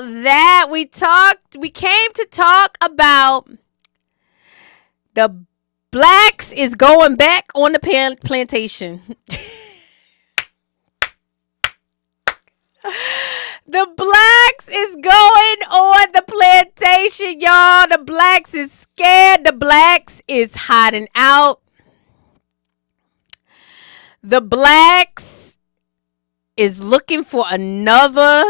That we came to talk about the blacks is going back on the plantation. The blacks is going on the plantation, y'all. The blacks is scared. The blacks is hiding out. The blacks is looking for another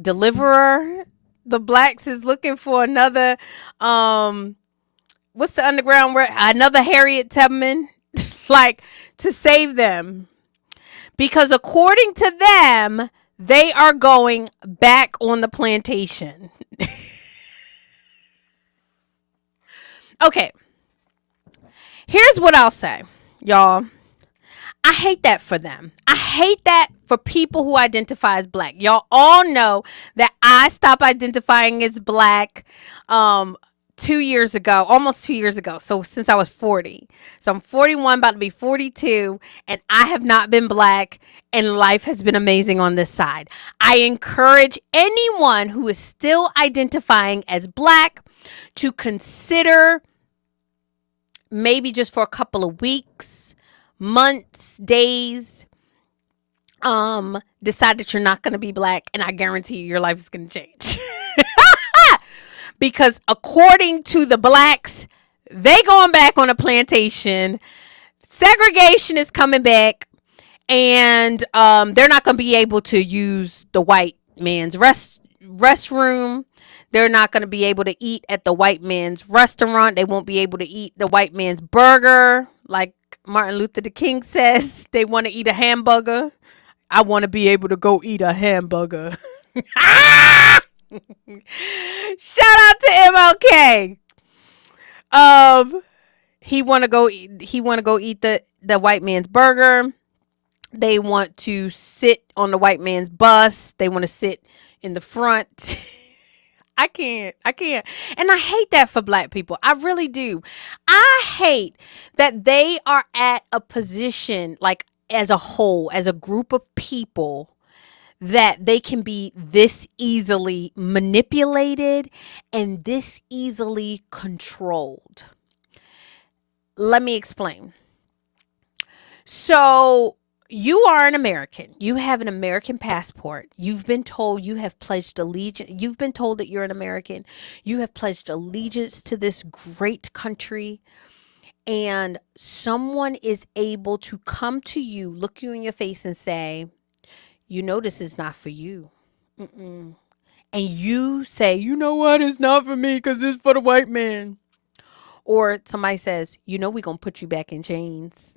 deliverer. The blacks is looking for another what's the underground word? Another Harriet Tubman to save them. Because according to them, they are going back on the plantation. Okay. Here's what I'll say, y'all. I hate that for them. I hate that for people who identify as black. Y'all all know that I stopped identifying as black 2 years ago, almost 2 years ago. So since I was 40. So I'm 41, about to be 42, and I have not been black, and life has been amazing on this side. I encourage anyone who is still identifying as black to consider, maybe just for a couple of weeks, months, days, decide that you're not going to be black, and I guarantee you your life is going to change. Because according to the blacks, they going back on a plantation. Segregation is coming back, and they're not going to be able to use the white man's restroom. They're not going to be able to eat at the white man's restaurant. They won't be able to eat the white man's burger. Like Martin Luther King says, they want to eat a hamburger. I want to be able to go eat a hamburger. Shout out to MLK. He want to go eat the white man's burger. They want to sit on the white man's bus. They want to sit in the front. I can't. And I hate that for black people. I really do. I hate that they are at a position, as a whole, as a group of people, that they can be this easily manipulated and this easily controlled. Let me explain. So you are an American. You have an American passport. You've been told you have pledged allegiance. You've been told that you're an American. You have pledged allegiance to this great country. And someone is able to come to you, look you in your face and say, you know, this is not for you. Mm-mm. And you say, you know what? It's not for me because it's for the white man. Or somebody says, you know, we're going to put you back in chains.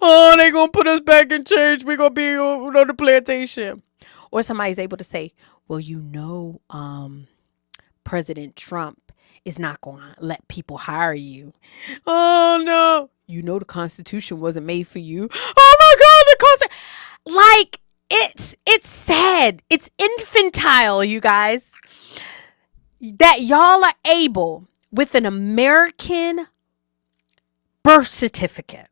Oh, they going to put us back in chains. We're going to be on the plantation. Or somebody's able to say, well, you know, President Trump is not going to let people hire you. Oh, no. You know, the Constitution wasn't made for you. Oh, my God, the Constitution. It's sad. It's infantile, you guys, that y'all are able, with an American birth certificate,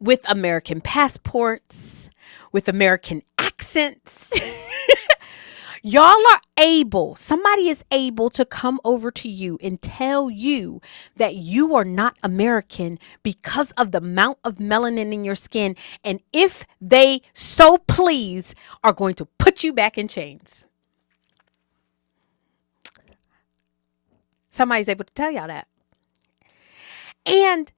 with American passports, with American accents, y'all are able, somebody is able to come over to you and tell you that you are not American because of the amount of melanin in your skin. And if they so please, are going to put you back in chains. Somebody's able to tell y'all that. And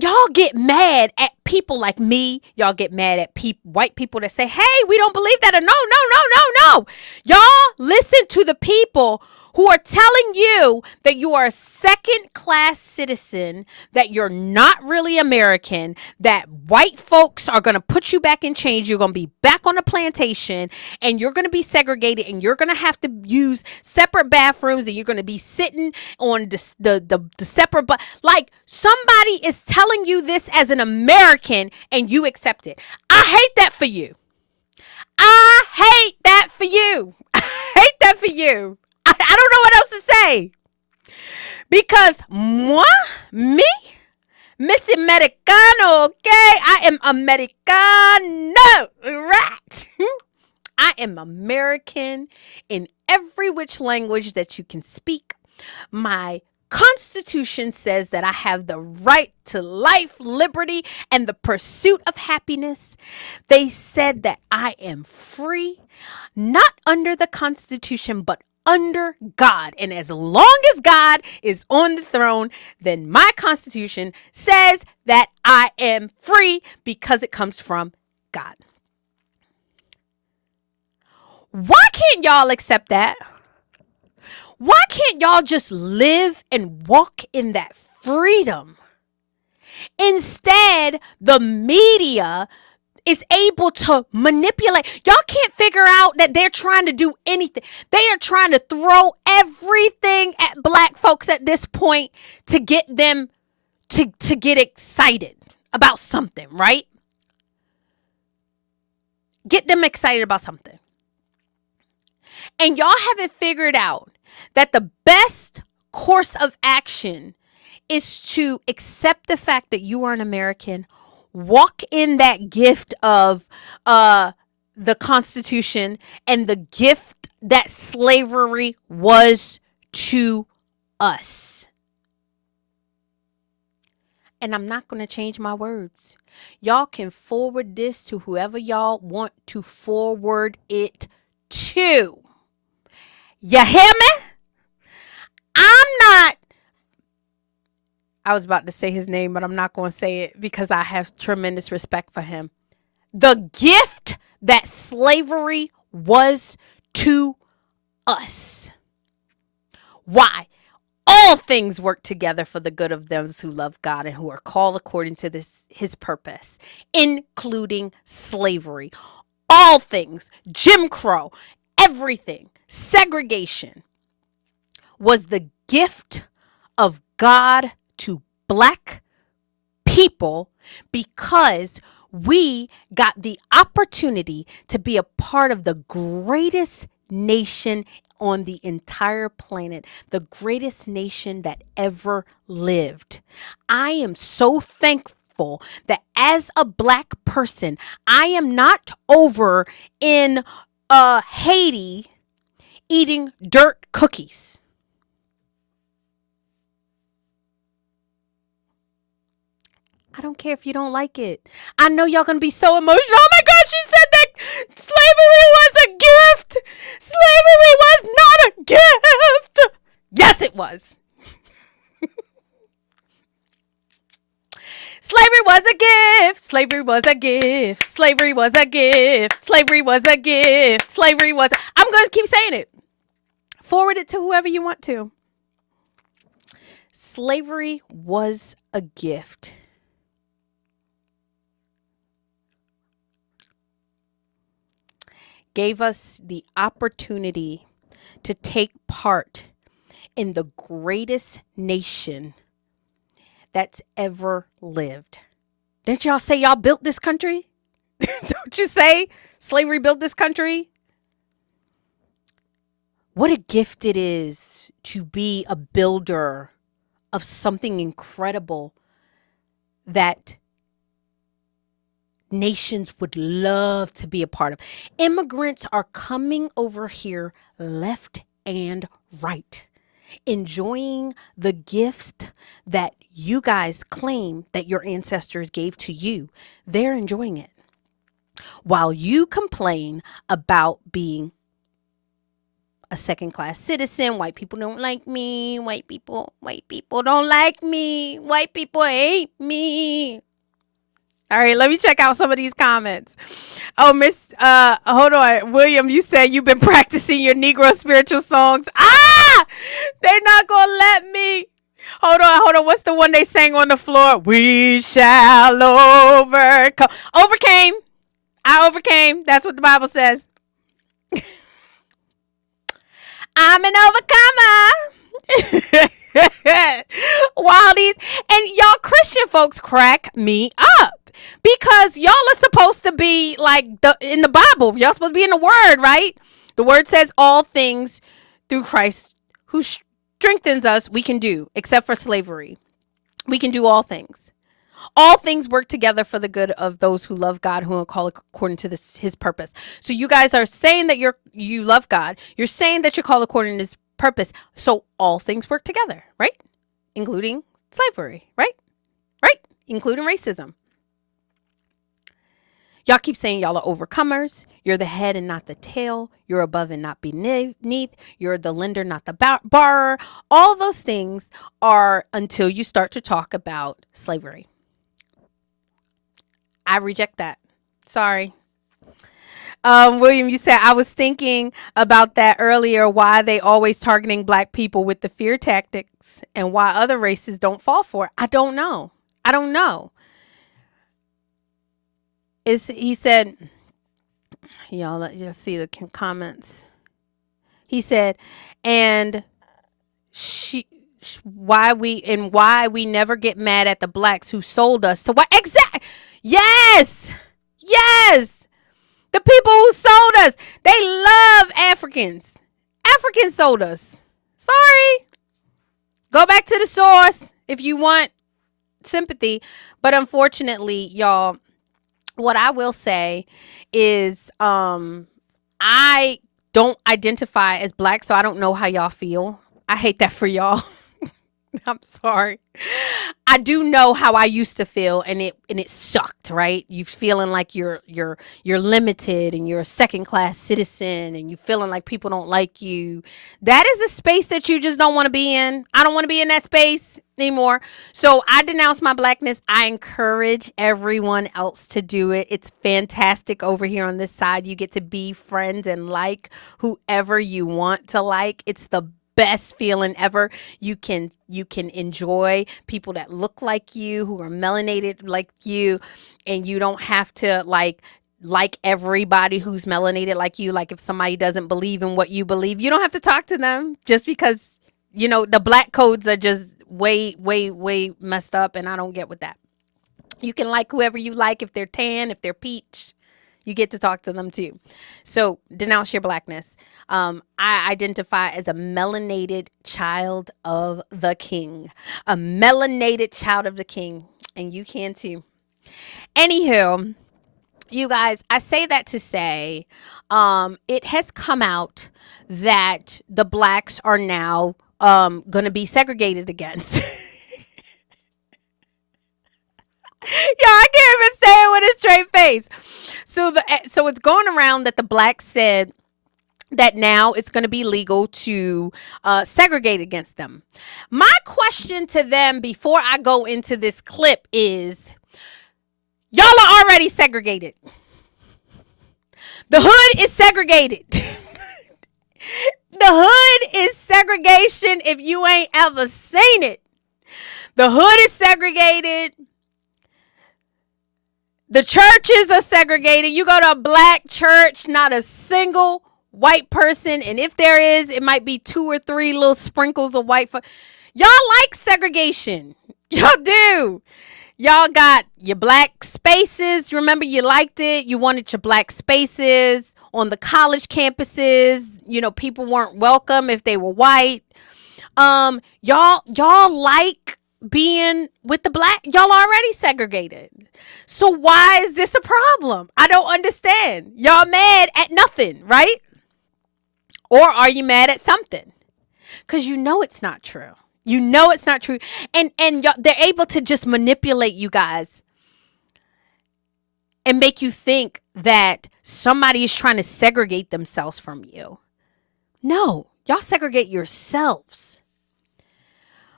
y'all get mad at people like me. Y'all get mad at white people that say, hey, we don't believe that. Or no. Y'all listen to the people who are telling you that you are a second-class citizen, that you're not really American, that white folks are going to put you back in chains, you're going to be back on a plantation, and you're going to be segregated, and you're going to have to use separate bathrooms, and you're going to be sitting on the separate... somebody is telling you this as an American, and you accept it. I hate that for you. I hate that for you. I don't know what else to say. Because me, Miss Americano, okay? I am Americano, right? I am American in every which language that you can speak. My Constitution says that I have the right to life, liberty, and the pursuit of happiness. They said that I am free, not under the Constitution, but under God. And as long as God is on the throne, then my Constitution says that I am free because it comes from God. Why can't y'all accept that? Why can't y'all just live and walk in that freedom? Instead, the media is able to manipulate. Y'all can't figure out that they're trying to do anything. They are trying to throw everything at black folks at this point to get them to get excited about something, right? Get them excited about something. And y'all haven't figured out that the best course of action is to accept the fact that you are an American, walk in that gift of the Constitution and the gift that slavery was to us. And I'm not going to change my words. Y'all can forward this to whoever y'all want to forward it to. You hear me? I was about to say his name, but I'm not going to say it because I have tremendous respect for him. The gift that slavery was to us. Why? All things work together for the good of those who love God and who are called according to his purpose, including slavery. All things, Jim Crow, everything, segregation was the gift of God to black people because we got the opportunity to be a part of the greatest nation on the entire planet, the greatest nation that ever lived. I am so thankful that as a black person, I am not over in Haiti eating dirt cookies. I don't care if you don't like it. I know y'all gonna be so emotional. Oh my God, she said that slavery was a gift. Slavery was not a gift. Yes, it was. Slavery was a gift. Slavery was a gift. Slavery was a gift. Slavery was a gift. Slavery was. I'm gonna keep saying it. Forward it to whoever you want to. Slavery was a gift. Gave us the opportunity to take part in the greatest nation that's ever lived. Didn't y'all say y'all built this country? Don't you say slavery built this country? What a gift it is to be a builder of something incredible that nations would love to be a part of. Immigrants are coming over here left and right, enjoying the gifts that you guys claim that your ancestors gave to you. They're enjoying it. While you complain about being a second-class citizen, white people don't like me, white people don't like me, white people hate me. All right, let me check out some of these comments. Oh, hold on. William, you said you've been practicing your Negro spiritual songs. They're not going to let me. Hold on. What's the one they sang on the floor? We shall overcome. Overcame. I overcame. That's what the Bible says. I'm an overcomer. While and y'all Christian folks crack me up. Because y'all are supposed to be like in the Bible. Y'all supposed to be in the Word, right? The Word says all things through Christ who strengthens us we can do, except for slavery. We can do all things. All things work together for the good of those who love God, who are called according to his purpose. So you guys are saying that you love God. You're saying that you're called according to his purpose. So all things work together, right? Including slavery, right? Right? Including racism. Y'all keep saying y'all are overcomers. You're the head and not the tail. You're above and not beneath. You're the lender, not the borrower. All those things are until you start to talk about slavery. I reject that. Sorry. William, you said, I was thinking about that earlier, why they always targeting black people with the fear tactics and why other races don't fall for it. I don't know. He said, y'all, let you see the comments. He said, and why we never get mad at the blacks who sold us to what? Exactly. Yes. The people who sold us, they love Africans. Africans sold us. Sorry. Go back to the source if you want sympathy. But unfortunately, y'all, what I will say is I don't identify as black, so I don't know how y'all feel. I hate that for y'all. I'm sorry. I do know how I used to feel, and it sucked, right? You feeling like you're limited and you're a second class citizen and you feeling like people don't like you. That is a space that you just don't want to be in. I don't want to be in that space anymore. So I denounce my blackness. I encourage everyone else to do it. It's fantastic over here on this side. You get to be friends and like whoever you want to like. It's the best feeling ever. You can enjoy people that look like you, who are melanated like you, and you don't have to like everybody who's melanated like you. Like if somebody doesn't believe in what you believe, you don't have to talk to them just because, you know, the black codes are just way messed up, and I don't get with that. You can like whoever you like. If they're tan, if they're peach, you get to talk to them too. So denounce your blackness. I identify as a melanated child of the king. A melanated child of the king. And you can too. Anywho, you guys, I say that to say it has come out that the blacks are now going to be segregated against. Yeah, I can't even say it with a straight face. So it's going around that the blacks said that now it's going to be legal to segregate against them. My question to them before I go into this clip is, y'all are already segregated. The hood is segregated. The hood is segregation if you ain't ever seen it. The hood is segregated. The churches are segregated. You go to a black church, not a single white person, and if there is, it might be 2 or 3 little sprinkles of white. Y'all like segregation. Y'all do. Y'all got your black spaces. Remember, you liked it. You wanted your black spaces on the college campuses. You know, people weren't welcome if they were white. Y'all like being with the black. Y'all already segregated. So why is this a problem? I don't understand. Y'all mad at nothing, right? Or are you mad at something? Because you know it's not true. You know it's not true. And they're able to just manipulate you guys and make you think that somebody is trying to segregate themselves from you. No, y'all segregate yourselves.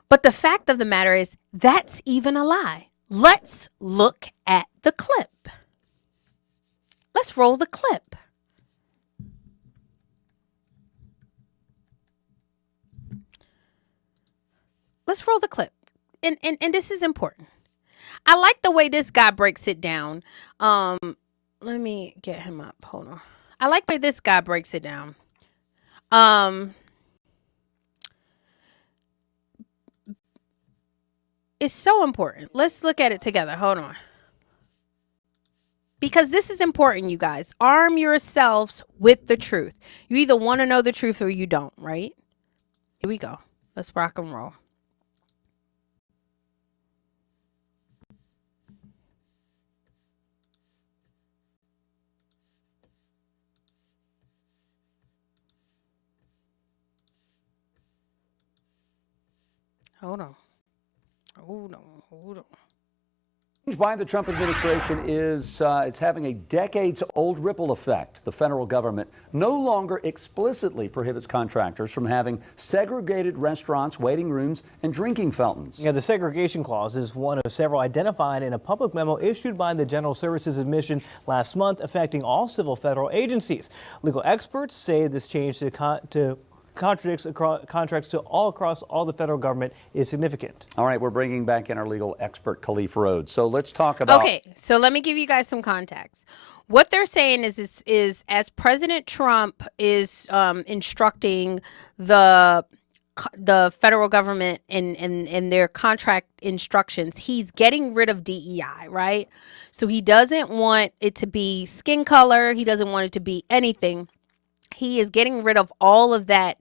But the fact of the matter is, that's even a lie. Let's look at the clip. Let's roll the clip. Let's roll the clip. And this is important. I like the way this guy breaks it down. Let me get him up. Hold on. I like the way this guy breaks it down. It's so important. Let's look at it together. Hold on. Because this is important, you guys. Arm yourselves with the truth. You either want to know the truth or you don't, right? Here we go. Let's rock and roll. Hold on. Hold on. Hold on. By the Trump administration is it's having a decades-old ripple effect. The federal government no longer explicitly prohibits contractors from having segregated restaurants, waiting rooms, and drinking fountains. Yeah, the segregation clause is one of several identified in a public memo issued by the General Services Admission last month, affecting all civil federal agencies. Legal experts say this change to contracts to across all the federal government is significant. All right, we're bringing back in our legal expert, 𝐿 Rhodes. So let's talk about... Okay, so let me give you guys some context. What they're saying is as President Trump is instructing the federal government in their contract instructions, he's getting rid of DEI, right? So he doesn't want it to be skin color. He doesn't want it to be anything. He is getting rid of all of that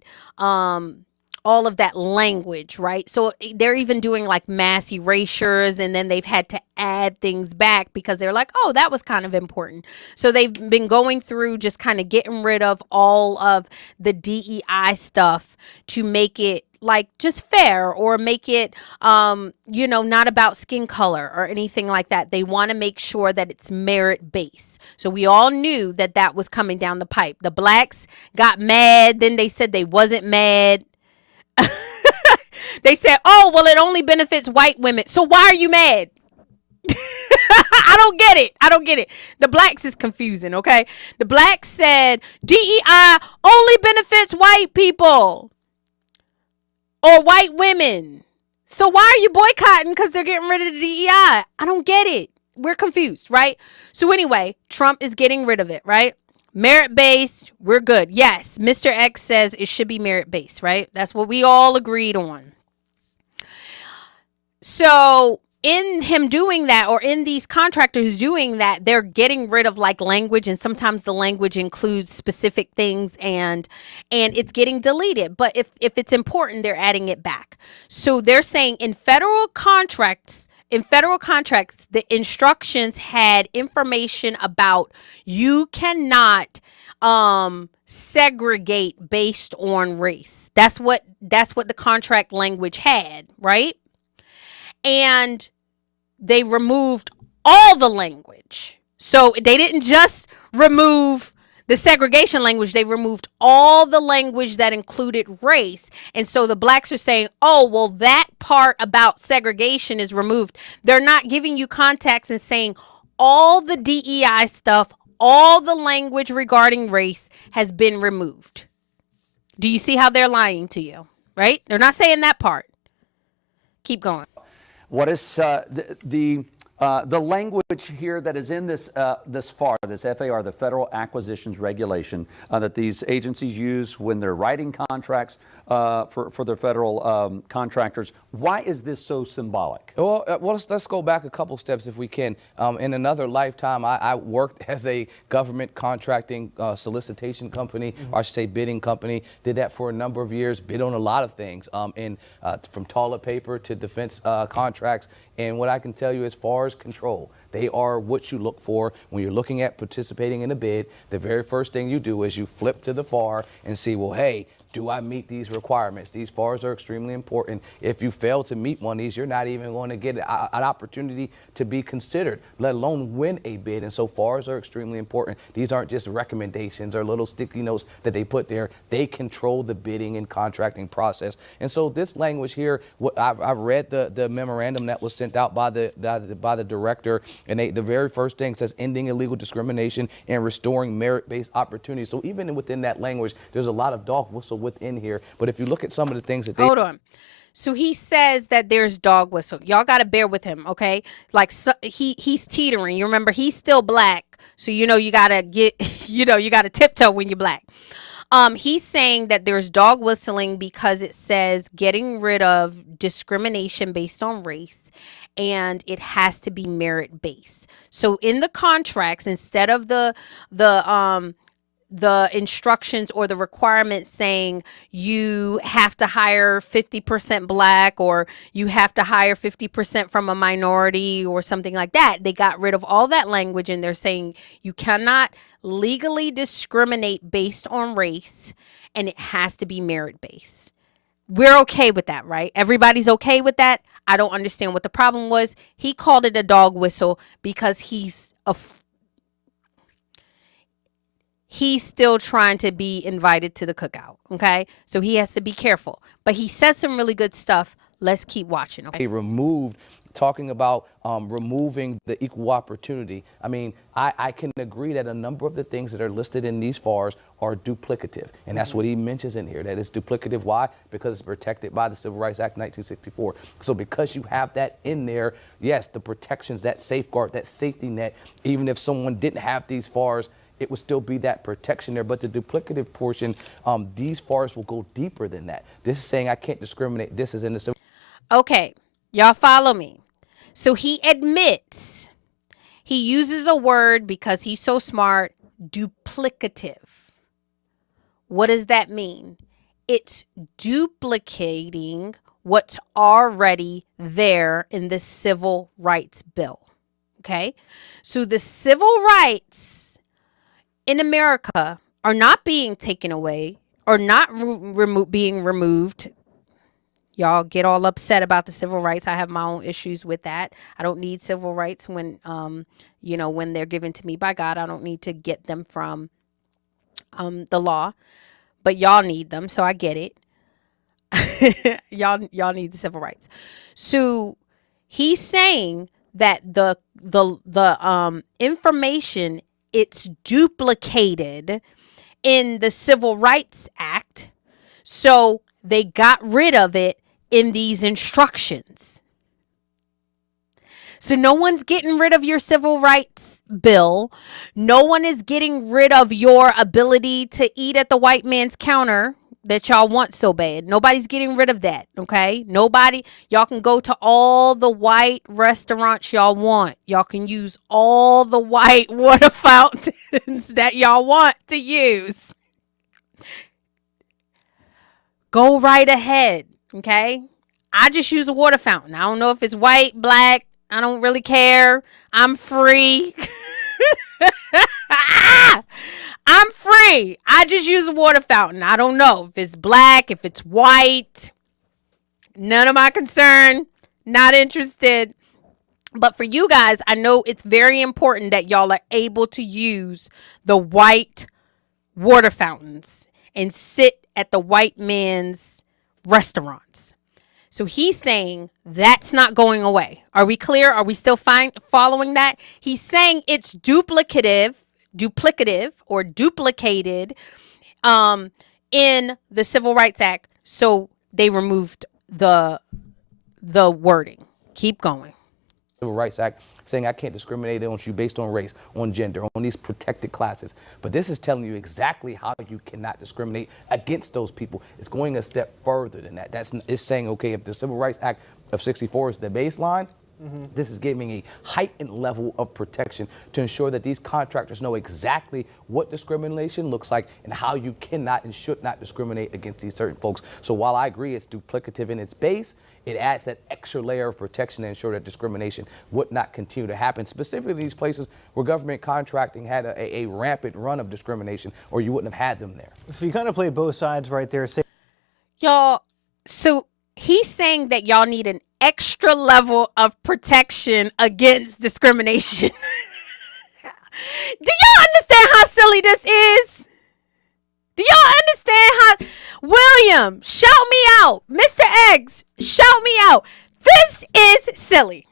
language, right? So they're even doing like mass erasures, and then they've had to add things back because they're like, oh, that was kind of important. So they've been going through just kind of getting rid of all of the DEI stuff to make it like just fair, or make it, not about skin color or anything like that. They want to make sure that it's merit based. So we all knew that that was coming down the pipe. The blacks got mad. Then they said they wasn't mad. They said, oh, well, it only benefits white women. So why are you mad? I don't get it. The blacks is confusing, okay? The blacks said DEI only benefits white people or white women. So why are you boycotting? Because they're getting rid of the DEI. I don't get it. We're confused, right? So anyway, Trump is getting rid of it, right? Merit-based, we're good. Yes, Mr. X says it should be merit-based, right? That's what we all agreed on. So in him doing that, or in these contractors doing that, they're getting rid of like language, and sometimes the language includes specific things, and it's getting deleted. But if it's important, they're adding it back. So they're saying in federal contracts, the instructions had information about you cannot segregate based on race. That's what the contract language had, right? And they removed all the language. So they didn't just remove the segregation language, they removed all the language that included race. And so the blacks are saying, oh, well, that part about segregation is removed. They're not giving you context and saying all the DEI stuff, all the language regarding race has been removed. Do you see how they're lying to you, right? They're not saying that part. Keep going. What is the language here that is in this FAR, the Federal Acquisitions Regulation, that these agencies use when they're writing contracts for their federal contractors? Why is this so symbolic? Well, let's go back a couple steps if we can. In another lifetime, I worked as a government contracting solicitation company, or I should say bidding company. Did that for a number of years, bid on a lot of things, from toilet paper to defense contracts. And what I can tell you as far as control, they are what you look for when you're looking at participating in a bid. The very first thing you do is you flip to the FAR and see, well, hey, do I meet these requirements? These FARs are extremely important. If you fail to meet one of these, you're not even going to get an opportunity to be considered, let alone win a bid. And so FARs are extremely important. These aren't just recommendations or little sticky notes that they put there. They control the bidding and contracting process. And so this language here, I've read the memorandum that was sent out by the director, and the very first thing says ending illegal discrimination and restoring merit-based opportunities. So even within that language, there's a lot of dog whistle within here. But if you look at some of the things that they... Hold on. So he says that there's dog whistle. Y'all got to bear with him, okay? Like, so, he's teetering. You remember, he's still black. So, you got to get, you got to tiptoe when you're black. He's saying that there's dog whistling because it says getting rid of discrimination based on race, and it has to be merit based. So in the contracts, instead of the instructions or the requirements saying you have to hire 50% black, or you have to hire 50% from a minority or something like that, they got rid of all that language, and they're saying you cannot legally discriminate based on race, and it has to be merit based. We're okay with that, right? Everybody's okay with that. I don't understand what the problem was. He called it a dog whistle because he's still trying to be invited to the cookout. Okay. So he has to be careful, but he said some really good stuff. Let's keep watching. Okay. Removed, talking about removing the equal opportunity. I mean, I can agree that a number of the things that are listed in these FARs are duplicative. And that's what he mentions in here, that it's duplicative. Why? Because it's protected by the Civil Rights Act 1964. So because you have that in there, yes, the protections, that safeguard, that safety net, even if someone didn't have these FARs, it would still be that protection there. But the duplicative portion, these FARs will go deeper than that. This is saying I can't discriminate. This is in the Civil. Okay, y'all follow me. So he admits, he uses a word because he's so smart, duplicative. What does that mean? It's duplicating what's already there in the Civil Rights Bill. Okay, so the civil rights in America are not being taken away or not being removed. Y'all get all upset about the civil rights. I have my own issues with that. I don't need civil rights when, when they're given to me by God. I don't need to get them from the law, but y'all need them, so I get it. y'all need the civil rights. So he's saying that the information, it's duplicated in the Civil Rights Act, so they got rid of it in these instructions. So no one's getting rid of your civil rights bill. No one is getting rid of your ability to eat at the white man's counter that y'all want so bad. Nobody's getting rid of that, okay? Nobody. Y'all can go to all the white restaurants y'all want. Y'all can use all the white water fountains that y'all want to use. Go right ahead, okay? I just use a water fountain. I don't know if it's white, black. I don't really care. I'm free. I'm free. I just use a water fountain. I don't know if it's black, if it's white. None of my concern. Not interested. But for you guys, I know it's very important that y'all are able to use the white water fountains and sit at the white man's restaurants. So he's saying that's not going away. Are we clear? Are we still following that? He's saying it's duplicative or duplicated in the Civil Rights Act. So they removed the wording. Keep going. Civil Rights Act saying I can't discriminate on you based on race, on gender, on these protected classes. But this is telling you exactly how you cannot discriminate against those people. It's going a step further than that. It's saying, okay, if the Civil Rights Act of 64 is the baseline, this is giving a heightened level of protection to ensure that these contractors know exactly what discrimination looks like and how you cannot and should not discriminate against these certain folks. So while I agree it's duplicative in its base, it adds that extra layer of protection to ensure that discrimination would not continue to happen, specifically these places where government contracting had a rampant run of discrimination, or you wouldn't have had them there. So you kind of play both sides right there. Y'all, so he's saying that y'all need an extra level of protection against discrimination. Do y'all understand how silly this is? Do y'all understand how... William, shout me out. Mr. Eggs, shout me out. This is silly.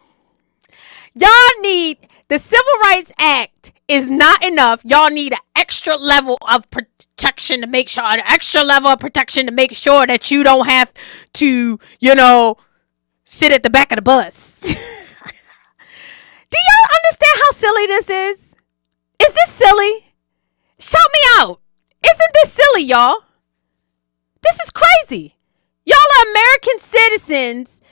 Y'all need... The Civil Rights Act is not enough. Y'all need an extra level of protection to make sure... An extra level of protection to make sure that you don't have to, sit at the back of the bus. Do y'all understand how silly this is? Is this silly? Shout me out. Isn't this silly, y'all? This is crazy. Y'all are American citizens,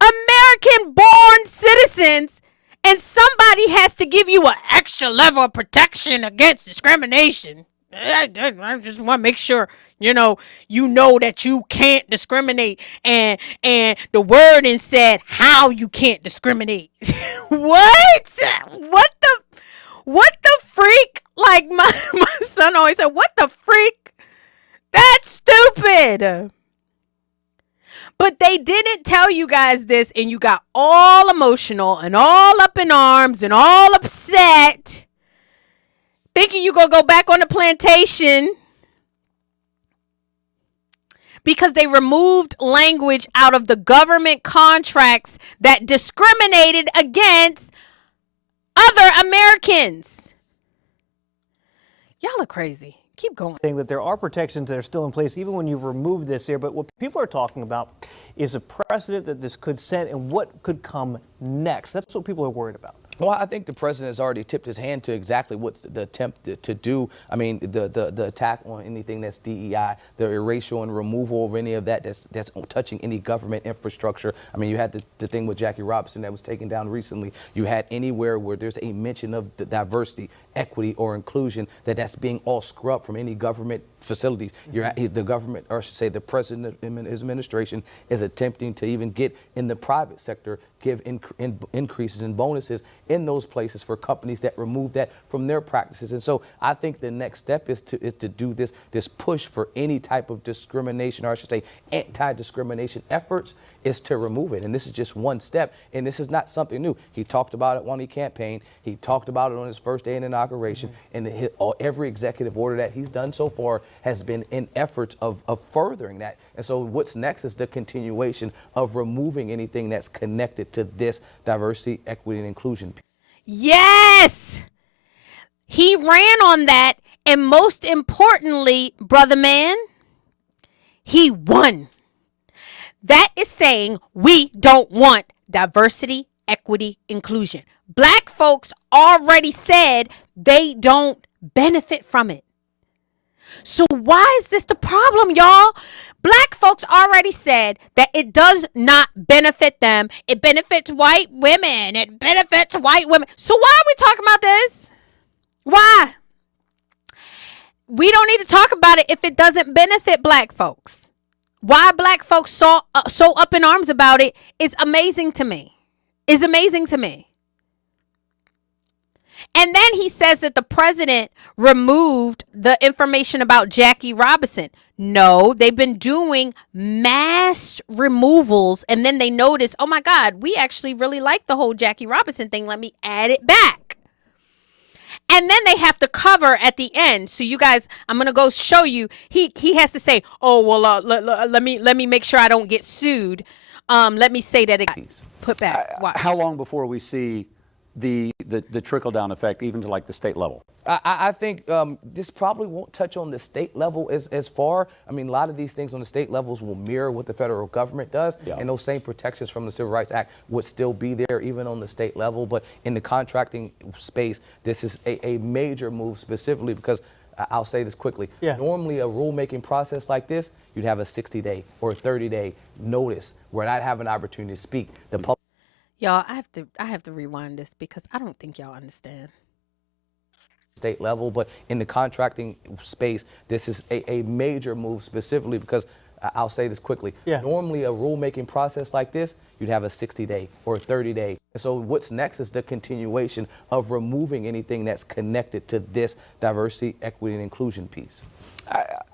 American-born citizens, and somebody has to give you an extra level of protection against discrimination. I just want to make sure, you know that you can't discriminate, and the wording said how you can't discriminate. What the freak? Like my son always said, what the freak? That's stupid. But they didn't tell you guys this, and you got all emotional and all up in arms and all upset, thinking you're going to go back on the plantation because they removed language out of the government contracts that discriminated against other Americans. Y'all are crazy. Keep going. Saying that there are protections that are still in place even when you've removed this here, but what people are talking about is a precedent that this could set and what could come next. That's what people are worried about. Well, I think the president has already tipped his hand to exactly what's the attempt to do. I mean, the attack on anything that's DEI, the erasure and removal of any of that that's touching any government infrastructure. I mean, you had the thing with Jackie Robinson that was taken down recently. You had anywhere where there's a mention of the diversity, equity, or inclusion that's being all scrubbed from any government facilities. The government, or I should say the president and his administration, is attempting to even get in the private sector, give increases and bonuses in those places for companies that remove that from their practices. And so I think the next step is to do this push for any type of discrimination, or I should say anti-discrimination efforts, is to remove it. And this is just one step, and this is not something new. He talked about it when he campaigned. He talked about it on his first day in inauguration, and every executive order that he's done so far has been in efforts of furthering that. And so what's next is the continuation of removing anything that's connected to this diversity, equity, and inclusion. Yes, he ran on that, and most importantly, brother man, he won. That is saying we don't want diversity, equity, inclusion. Black folks already said they don't benefit from it. So why is this the problem, y'all? Black folks already said that it does not benefit them. It benefits white women. It benefits white women. So why are we talking about this? Why? We don't need to talk about it if it doesn't benefit black folks. Why black folks so up in arms about it is amazing to me. Is amazing to me. And then he says that the president removed the information about Jackie Robinson. No, they've been doing mass removals, and then they notice, oh my God, we actually really like the whole Jackie Robinson thing. Let me add it back. And then they have to cover at the end. So you guys, I'm going to go show you. He has to say, oh, well, let me make sure I don't get sued. Let me say that again. Put back. Watch. How long before we see the trickle-down effect, even to like the state level? I think this probably won't touch on the state level as far. I mean, a lot of these things on the state levels will mirror what the federal government does, and those same protections from the Civil Rights Act would still be there even on the state level. But in the contracting space, this is a major move specifically because I'll say this quickly. Normally, a rulemaking process like this, you'd have a 60-day or a 30-day notice where I'd have an opportunity to speak. The public. Y'all, I have to rewind this because I don't think y'all understand. State level, but in the contracting space, this is a major move specifically because I'll say this quickly. Normally, a rulemaking process like this, you'd have a 60-day or a 30-day. So what's next is the continuation of removing anything that's connected to this diversity, equity, and inclusion piece.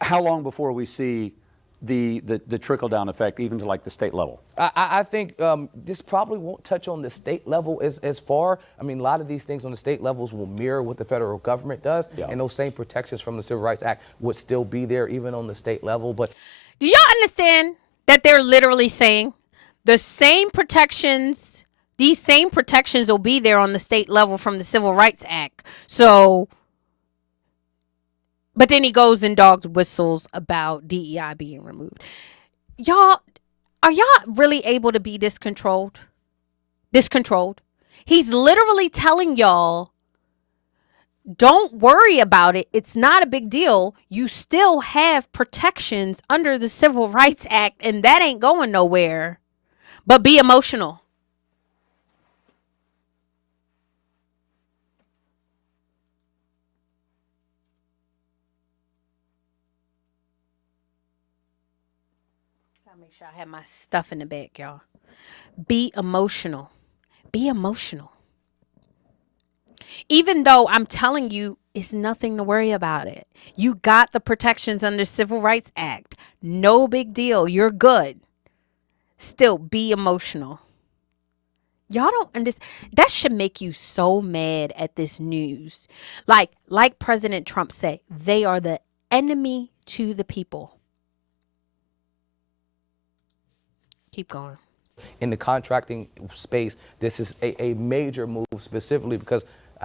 How long before we see the trickle-down effect, even to like the state level? I think this probably won't touch on the state level as far. I mean, a lot of these things on the state levels will mirror what the federal government does, and those same protections from the Civil Rights Act would still be there even on the state level. But do y'all understand that they're literally saying the same protections, these same protections will be there on the state level from the Civil Rights Act? So, but then he goes and dogs whistles about DEI being removed. Y'all, are y'all really able to be this controlled? He's literally telling y'all, don't worry about it. It's not a big deal. You still have protections under the Civil Rights Act, and that ain't going nowhere. But be emotional. Make sure I have my stuff in the back, y'all. Be emotional. Be emotional. Even though I'm telling you, it's nothing to worry about it. You got the protections under Civil Rights Act. No big deal. You're good. still be emotional. Y'all don't understand. That should make you so mad at this news. Like President Trump said, they are the enemy to the people. Keep going. In the contracting space, this is a major move specifically because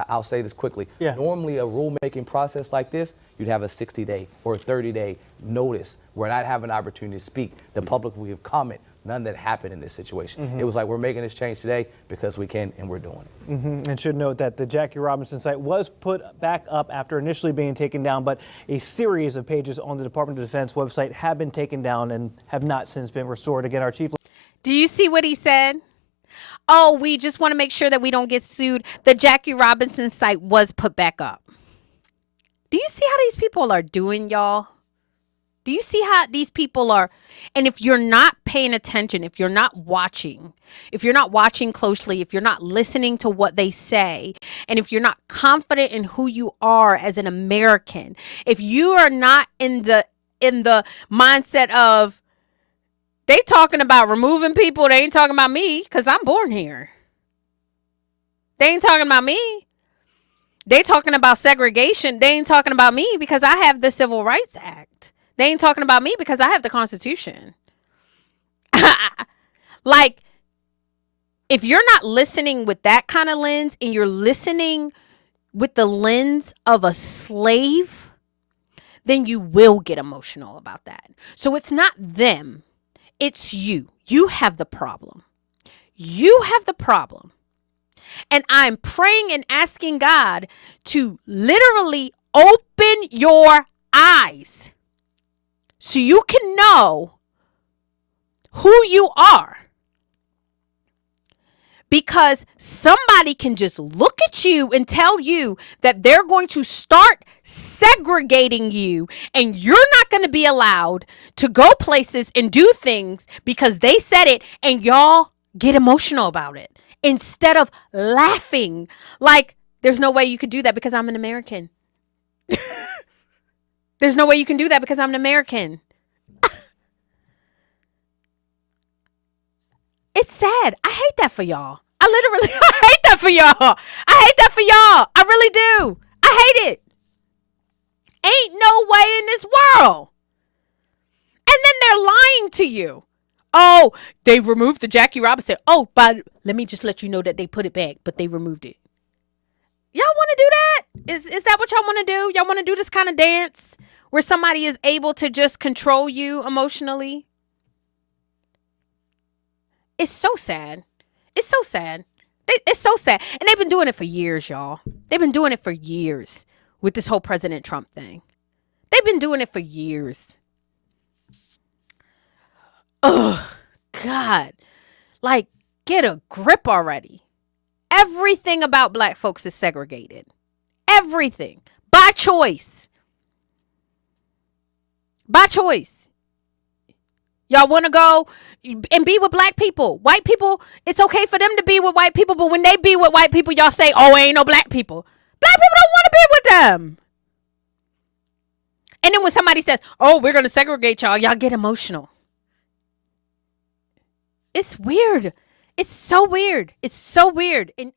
I'll say this quickly. Yeah. Normally, a rulemaking process like this, you'd have a 60-day or a 30-day notice where I'd have an opportunity to speak. The public will give comment. None of that happened in this situation. It was like, we're making this change today because we can, and we're doing it. And should note that the Jackie Robinson site was put back up after initially being taken down, but a series of pages on the Department of Defense website have been taken down and have not since been restored. Again, our chief. Do you see what he said? Oh, we just want to make sure that we don't get sued. The Jackie Robinson site was put back up. Do you see how these people are doing, y'all? Do you see how these people are? And if you're not paying attention, if you're not watching closely, if you're not listening to what they say, and if you're not confident in who you are as an American, if you are not in the mindset of, they talking about removing people, they ain't talking about me because I'm born here. They ain't talking about me. They talking about segregation. They ain't talking about me because I have the Civil Rights Act. They ain't talking about me because I have the Constitution. Like, if you're not listening with that kind of lens and you're listening with the lens of a slave, then you will get emotional about that. So it's not them. It's you. You have the problem. You have the problem. And I'm praying and asking God to literally open your eyes so you can know who you are. Because somebody can just look at you and tell you that they're going to start segregating you and you're not going to be allowed to go places and do things because they said it, and y'all get emotional about it instead of laughing. Like, there's no way you could do that because I'm an American. There's no way you can do that because I'm an American. It's sad. I hate that for y'all. I hate that for y'all. I hate that for y'all. I really do. I hate it. Ain't no way in this world. And then they're lying to you. Oh, they removed the Jackie Robinson. Oh, but let me just let you know that they put it back, but they removed it. Y'all want to do that? Is that what y'all want to do? Y'all want to do this kind of dance where somebody is able to just control you emotionally? It's so sad. It's so sad. It's so sad. And they've been doing it for years, y'all. They've been doing it for years with this whole President Trump thing. They've been doing it for years. Oh, God. Like, get a grip already. Everything about black folks is segregated. Everything. By choice. By choice. Y'all want to go and be with black people. White people, it's okay for them to be with white people, but when they be with white people, y'all say, oh, ain't no black people. Black people don't want to be with them. And then when somebody says, oh, we're going to segregate y'all get emotional. It's weird. It's so weird. It's so weird. And